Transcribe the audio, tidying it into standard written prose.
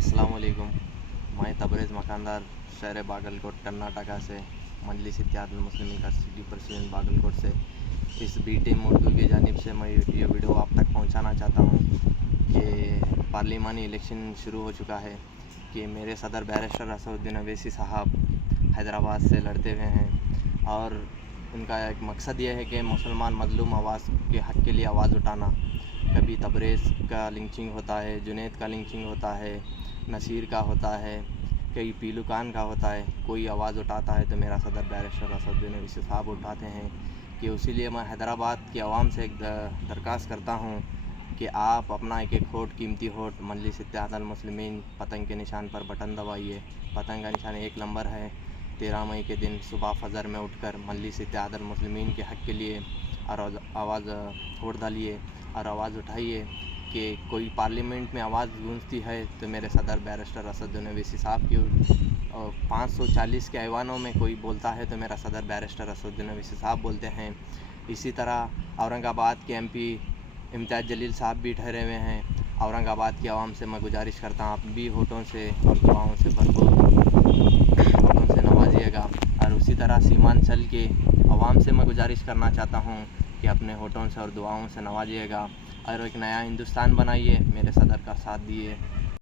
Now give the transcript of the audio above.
अस्सलाम वालेकुम। मैं तबरेज़ मकानदार शहर बागलकोट कर्नाटका से मजलिस इत्तेहादुल मुस्लिमीन का सिटी प्रेसिडेंट बागलकोट से इस बी टीम उर्दू की जानिब से मैं ये वीडियो आप तक पहुंचाना चाहता हूं कि पार्लिमानी इलेक्शन शुरू हो चुका है कि मेरे सदर बैरिस्टर असदुद्दीन अवैसी साहब हैदराबाद से लड़ते हुए हैं और उनका एक मकसद ये है कि मुसलमान मज़लूम आवाज़ के हक़ के लिए आवाज़ उठाना। कभी तबरेज़ का लिंचिंग होता है, जुनैद का लिंचिंग होता है, नसीर का होता है, कई पीलू खान का होता है। कोई आवाज़ उठाता है तो मेरा सदर बैरिस्टर असदुद्दीन अवैसी साहब उठाते हैं कि उसी लिए मैं हैदराबाद की आवाम से एक दरख्वास्त करता हूँ कि आप अपना एक एक वोट, कीमती वोट मजलिस इत्तेहादुल मुस्लिमीन पतंग के निशान पर बटन दबाइए। पतंग का निशान 1 नंबर है। 13 मई के दिन सुबह फजर में उठकर मजलिस इत्तेहादुल मुस्लिमीन के हक़ के लिए आवाज़ वोट डालिए और आवाज़ उठाइए कि कोई पार्लियामेंट में आवाज़ गूंजती है तो मेरे सदर बैरिस्टर असदुद्दीन अवैसी साहब की, 540 के ऐवानों में कोई बोलता है तो मेरा सदर बैरिस्टर असदुद्दीन अवैसी साहब बोलते हैं। इसी तरह औरंगाबाद के MP इम्तियाज़ जलील साहब भी ठहरे हुए हैं। औरंगाबाद की आवाम से मैं गुजारिश करता हूँ, आप भी वोटों से और दुआओं से भरपूर वोटों से नवाजिएगा। और उसी तरह सीमांचल के आवाम से मैं गुजारिश करना चाहता हूँ कि अपने वोटों से और दुआओं से नवाजिएगा और एक नया हिंदुस्तान बनाइए। मेरे सदर का साथ दिए